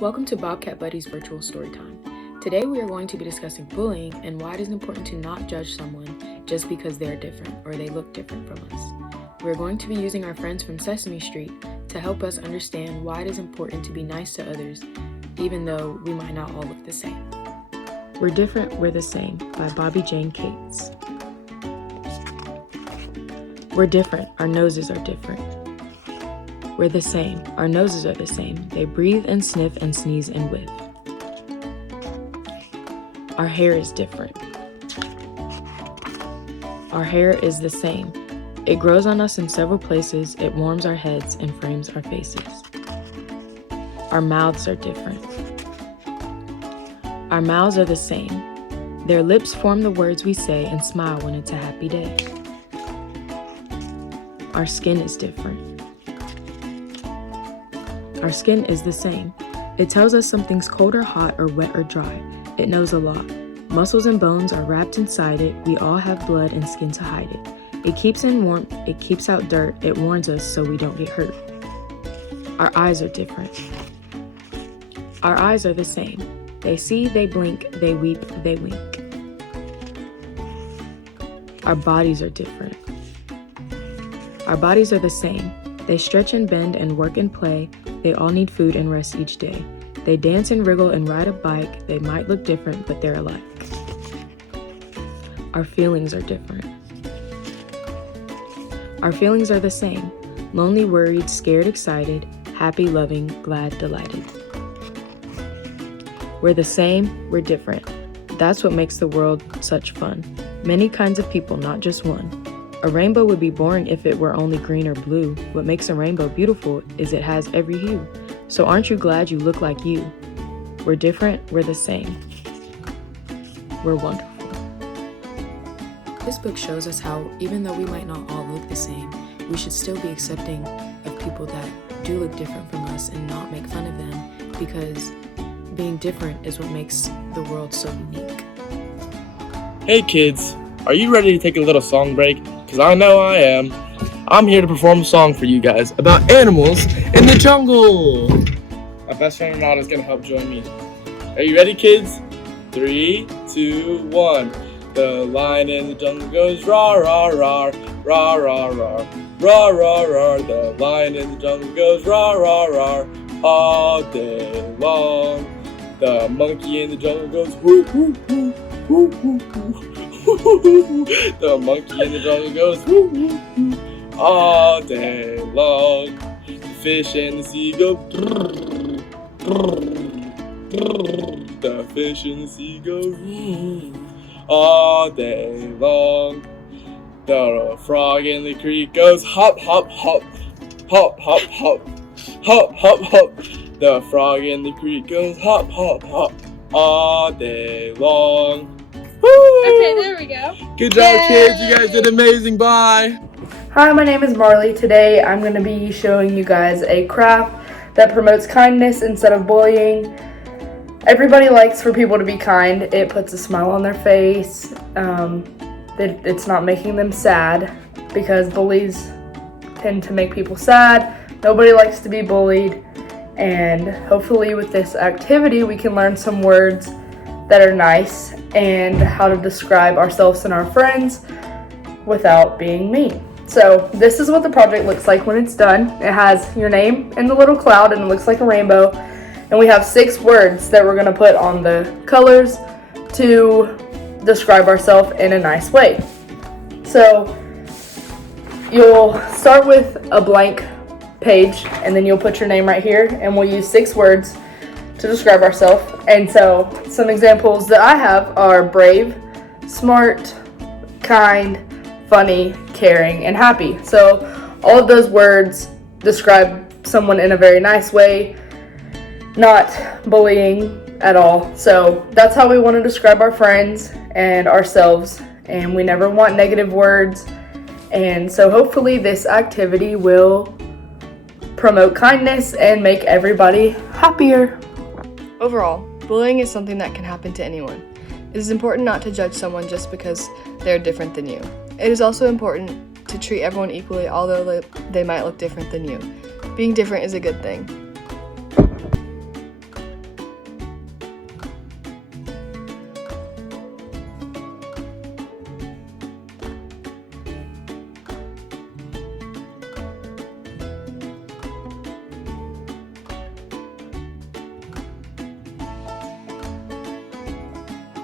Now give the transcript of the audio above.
Welcome to Bobcat Buddies Virtual Storytime. Today we are going to be discussing bullying and why it is important to not judge someone just because they are different or they look different from us. We are going to be using our friends from Sesame Street to help us understand why it is important to be nice to others, even though we might not all look the same. We're Different, We're the Same by Bobby Jane Cates. We're different, our noses are different. We're the same, our noses are the same. They breathe and sniff and sneeze and whiff. Our hair is different. Our hair is the same. It grows on us in several places, it warms our heads and frames our faces. Our mouths are different. Our mouths are the same. Their lips form the words we say and smile when it's a happy day. Our skin is different. Our skin is the same. It tells us something's cold or hot or wet or dry. It knows a lot. Muscles and bones are wrapped inside it. We all have blood and skin to hide it. It keeps in warmth. It keeps out dirt. It warns us so we don't get hurt. Our eyes are different. Our eyes are the same. They see, they blink, they weep, they wink. Our bodies are different. Our bodies are the same. They stretch and bend and work and play. They all need food and rest each day. They dance and wriggle and ride a bike. They might look different, but they're alike. Our feelings are different. Our feelings are the same. Lonely, worried, scared, excited, happy, loving, glad, delighted. We're the same, we're different. That's what makes the world such fun. Many kinds of people, not just one. A rainbow would be boring if it were only green or blue. What makes a rainbow beautiful is it has every hue. So aren't you glad you look like you? We're different, we're the same. We're wonderful. This book shows us how, even though we might not all look the same, we should still be accepting of people that do look different from us and not make fun of them, because being different is what makes the world so unique. Hey kids, are you ready to take a little song break? Because I know I am. I'm here to perform a song for you guys about animals in the jungle. My best friend Renata is going to help join me. Are you ready, kids? 3, 2, 1. The lion in the jungle goes rah, rah, rah, rah, rah, rah, rah, rah, rah. The lion in the jungle goes rah, rah, rah, all day long. The monkey in the jungle goes whoo, whoo, whoo, whoo, whoo, whoo. The monkey in the jungle goes whoo, whoo, whoo, all day long. The fish in the sea go grrr, grrr, grrr. The fish in the sea go all day long. The frog in the creek goes hop, hop, hop, hop, hop, hop, hop, hop, hop. The frog in the creek goes hop, hop, hop, all day long. Woo! Okay, there we go. Good job, kids. You guys did amazing. Bye. Hi, my name is Marley. Today I'm going to be showing you guys a craft that promotes kindness instead of bullying. Everybody likes for people to be kind. It puts a smile on their face. It's not making them sad, because bullies tend to make people sad. Nobody likes to be bullied. And hopefully with this activity we can learn some words that are nice and how to describe ourselves and our friends without being mean. So this is what the project looks like when it's done. It has your name in the little cloud and it looks like a rainbow. And we have 6 words that we're gonna put on the colors to describe ourselves in a nice way. So you'll start with a blank page and then you'll put your name right here, and we'll use 6 words to describe ourselves. And so some examples that I have are brave, smart, kind, funny, caring, and happy. So all of those words describe someone in a very nice way, not bullying at all. So that's how we want to describe our friends and ourselves, and we never want negative words. And so hopefully this activity will promote kindness and make everybody happier. Overall, bullying is something that can happen to anyone. It is important not to judge someone just because they're different than you. It is also important to treat everyone equally, although they might look different than you. Being different is a good thing.